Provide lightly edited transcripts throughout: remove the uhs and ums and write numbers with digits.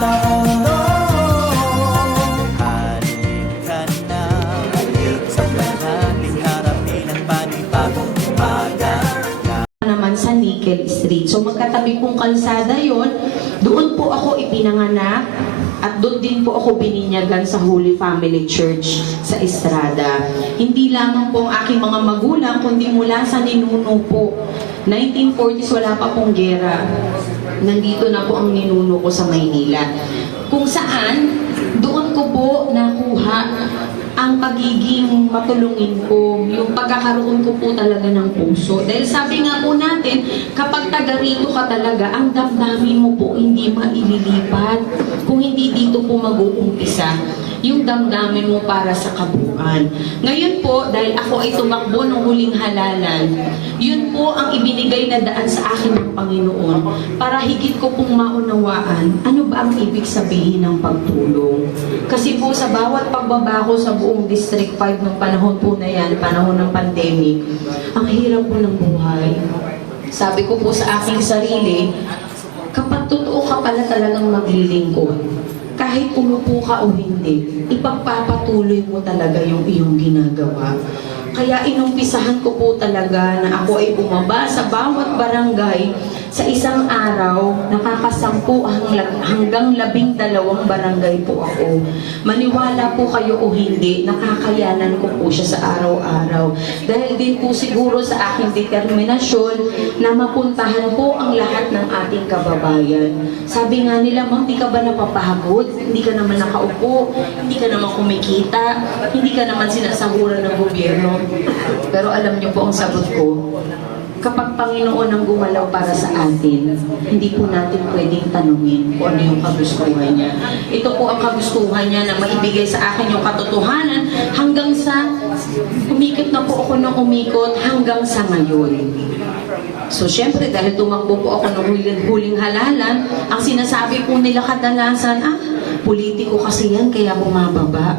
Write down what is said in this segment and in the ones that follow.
taong to. Halika na, sabay nating harapin ang panibagong umaga naman sa Nickel Street. So magkatabi pong kalsada yon, doon po ako ipinanganak at doon din po ako bininyagan sa Holy Family Church sa Estrada. Hindi lamang po ang aking mga magulang, kundi mula sa ninuno po. 1940s, wala pa pong gera. Nandito na po ang ninuno ko sa Maynila. Kung saan, doon ko po nakuha ang pagiging matulungin ko, yung pagkakaroon ko po talaga ng puso. Dahil sabi nga po natin, kapag taga rito ka talaga, ang damdamin mo po hindi maililipat. Kung hindi dito po mag-uumpisa, yung damdamin mo para sa kabuuan. Ngayon po, dahil ako ay tumakbo ng huling halalan, yun po ang ibinigay na daan sa akin ng Panginoon para higit ko pong maunawaan ano ba ang ibig sabihin ng pagtulong. Kasi po sa bawat pagbaba ko sa buong District 5 ng panahon po na yan, panahon ng pandemic, ang hirap po ng buhay. Sabi ko po sa aking sarili, kapag totoo ka pala talagang maglilingkod, kahit umupo ka o hindi, ipagpapatuloy mo talaga yung iyong ginagawa. Kaya inumpisahan ko po talaga na ako ay bumaba sa bawat barangay sa isang araw, nakakasampu hanggang 12 barangay po ako. Maniwala po kayo o hindi, nakakayanan ko po siya sa araw-araw. Dahil din po siguro sa aking determinasyon na mapuntahan po ang lahat ng ating kababayan. Sabi nga nila, ma'am, di ka ba napapahagod? Hindi ka naman nakaupo, hindi ka naman kumikita, hindi ka naman sinasahuran ng gobyerno. Pero alam niyo po ang sagot ko, kapag Panginoon ang gumalaw para sa atin, hindi po natin pwedeng tanungin kung ano yung kagustuhan niya. Ito po ang kagustuhan niya na maibigay sa akin yung katotohanan hanggang sa umikot na po ako ng umikot hanggang sa ngayon. So, syempre, dahil tumakbo po ako ng huling halalan, ang sinasabi po nila kadalasan, politiko kasi yan, kaya bumababa.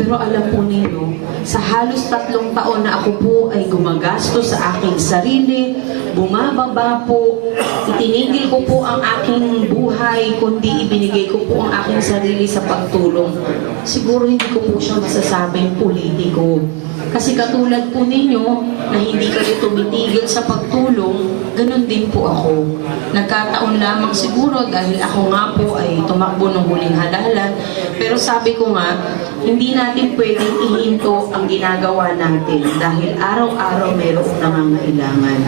Pero alam po ninyo, sa halos 3 taon na ako po ay gumagastos sa aking sarili, bumababa po, itinigil ko po ang aking buhay, kundi ibinigay ko po ang aking sarili sa pagtulong. Siguro hindi ko po siya masasabing politiko. Kasi katulad po ninyo na hindi kayo tumitigil sa pagtulong, ganun din po ako. Nagkataon lamang siguro dahil ako nga po ay tumakbo ng huling halalan. Pero sabi ko nga, hindi natin pwedeng ihinto ang ginagawa natin dahil araw-araw mayroong nangangailangan.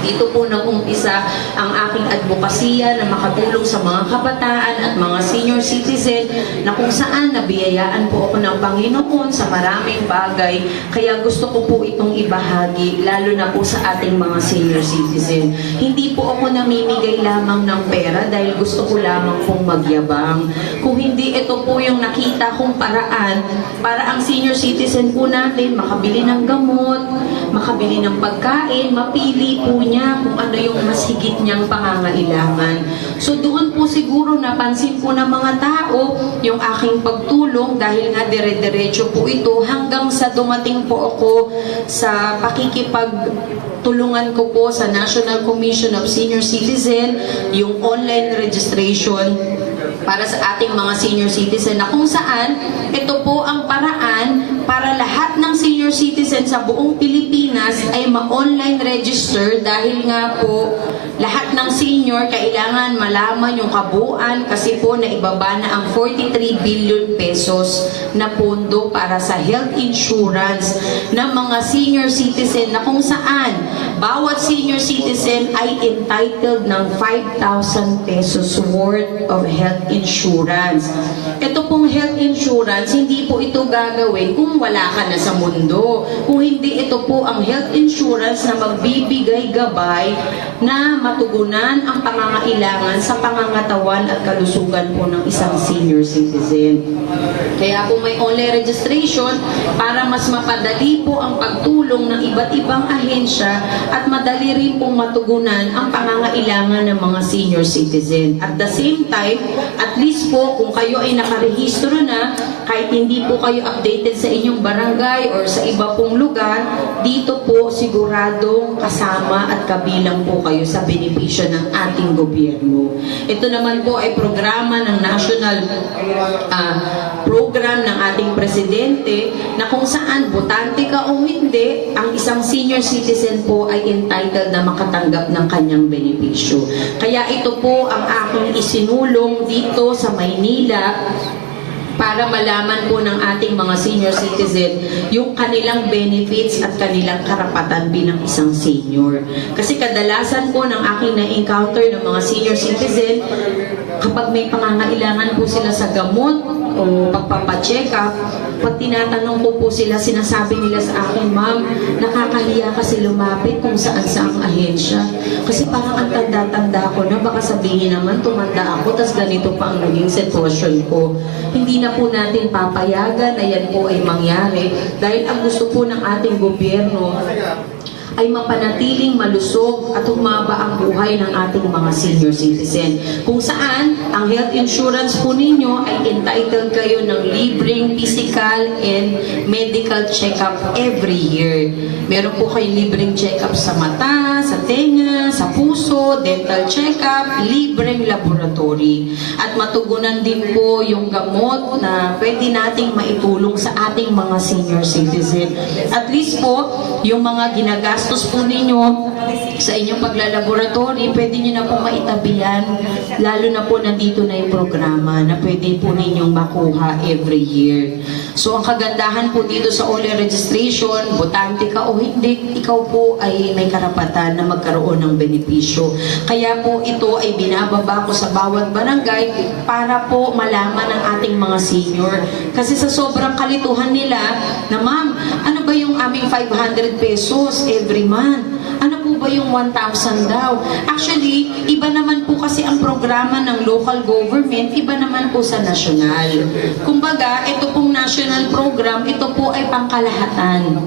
Dito po nag-umpisa ang aking advokasya na makatulong sa mga kabataan at mga senior citizen na kung saan nabiyayaan po ako ng Panginoon sa maraming bagay. Kaya gusto ko po itong ibahagi, lalo na po sa ating mga senior citizen. Hindi po ako namimigay lamang ng pera dahil gusto ko lamang pong magyabang. Kung hindi, ito po yung nakita kong paraan para ang senior citizen po natin makabili ng gamot, makabili ng pagkain, mapili po niya kung ano yung mas higit niyang pangangailangan. So doon po siguro napansin po ng mga tao yung aking pagtulong dahil nga dire-diretso po ito hanggang sa dumating po ako sa pakikipagtulungan ko po sa National Commission of Senior Citizen, yung online registration para sa ating mga senior citizen na kung saan ito po ang paraan para lahat ng senior citizen sa buong Pilipinas ay ma-online register dahil nga po lahat ng senior kailangan malaman yung kabuuan kasi po naibaba na ang 43 billion pesos na pondo para sa health insurance ng mga senior citizen na kung saan bawat senior citizen ay entitled ng 5,000 pesos worth of health insurance. Ito pong health insurance, hindi po ito gagawin kung wala ka na sa mundo. Kung hindi, ito po ang health insurance na magbibigay gabay na matugunan ang pangangailangan sa pangangatawan at kalusugan po ng isang senior citizen. Kaya kung may online registration, para mas mapadali po ang pagtulong ng iba't ibang ahensya, at madali rin pong matugunan ang pangangailangan ng mga senior citizen. At the same time, at least po kung kayo ay nakarehistro na, kahit hindi po kayo updated sa inyong barangay or sa iba pong lugar, dito po siguradong kasama at kabilang po kayo sa benepisyo ng ating gobyerno. Ito naman po ay programa ng national program ng ating presidente na kung saan botante ka o hindi, ang isang senior citizen po ay entitled na makatanggap ng kanyang benepisyo. Kaya ito po ang aking isinulong dito sa Maynila para malaman po ng ating mga senior citizen yung kanilang benefits at kanilang karapatan bilang isang senior. Kasi kadalasan po ng aking na-encounter ng mga senior citizen, kapag may pangangailangan po sila sa gamot o pagpapacheck up, pag tinatanong ko po sila, sinasabi nila sa akin, "Ma'am, nakakahiya kasi lumapit kung saan-saang ahensya. Kasi parang ang tanda-tanda ko na, baka sabihin naman tumanda ako, tas ganito pa ang naging sitwasyon ko." Hindi na po natin papayagan na yan po ay mangyari dahil ang gusto po ng ating gobyerno ay mapanatiling malusog at humaba ang buhay ng ating mga senior citizen. Kung saan, ang health insurance po ninyo ay entitled kayo ng libreng physical and medical check-up every year. Meron po kayong libreng check-up sa mata, sa tenga, sa puso, dental check-up, libreng laboratory. At matugunan din po yung gamot na pwede nating maitulong sa ating mga senior citizen. At least po, yung mga ginagastos po ninyo sa inyong paglalaboratory, pwede nyo na po maitabihan, lalo na po nandito na yung programa na pwede po ninyong makuha every year. So ang kagandahan po dito sa OLE registration, botante ka o hindi, ikaw po ay may karapatan na magkaroon ng benepisyo. Kaya po ito ay binababa ko sa bawat barangay para po malaman ng ating mga senior. Kasi sa sobrang kalituhan nila na, "Ma'am, ano ba yung aming 500 pesos every month? Ano po ba yung 1,000 daw?" Actually, iba naman po kasi ang programa ng local government, iba naman po sa national. Kumbaga, ito pong national program, ito po ay pangkalahatan.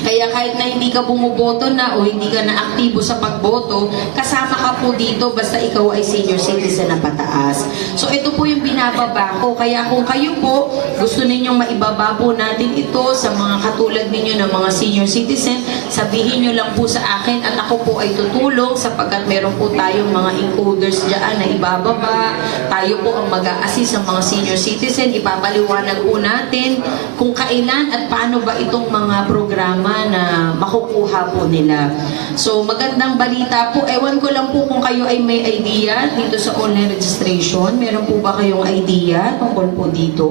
Kaya kahit na hindi ka bumuboto na o hindi ka na aktibo sa pagboto, kasama ka po dito basta ikaw ay senior citizen na pataas. So ito po yung binababa ko. Kaya kung kayo po, gusto ninyong maibaba po natin ito sa mga katulad ninyo ng mga senior citizen, sabihin nyo lang po sa akin at ako po ay tutulong sapagkat meron po tayong mga encoders dyan na ibababa. Tayo po ang mag-a-assist sa mga senior citizen. Ipapaliwanag po natin kung kailan at paano ba itong mga programa na makukuha po nila. So magandang balita po. Ewan ko lang po kung kayo ay may idea dito sa online registration. Meron po ba kayong idea tungkol po dito?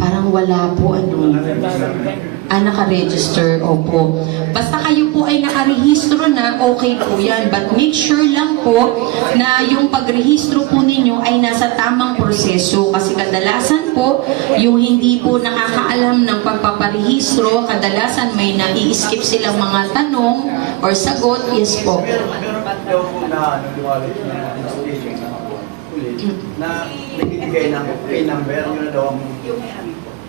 Parang wala po, ano. Naka-register, opo. Basta kayo po ay nakarehistro na, okay po yan. But make sure lang po na yung pagrehistro po ninyo ay nasa tamang proseso. Kasi kadalasan po, yung hindi po nakakaalam ng pagpaparehistro, kadalasan may nai-skip silang mga tanong or sagot. Yes po. Na nagbibigay ng pay number, yun na daw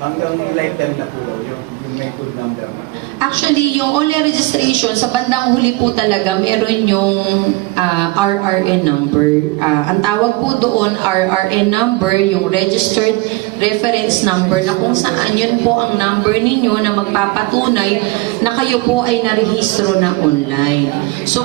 hanggang lifetime na po yung may code number. Actually, yung OLE registration, sa bandang huli po talaga, meron yung RRN number. Ang tawag po doon, RRN number, yung Registered Reference Number, na kung saan yun po ang number ninyo na magpapatunay na kayo po ay narehistro na online. So,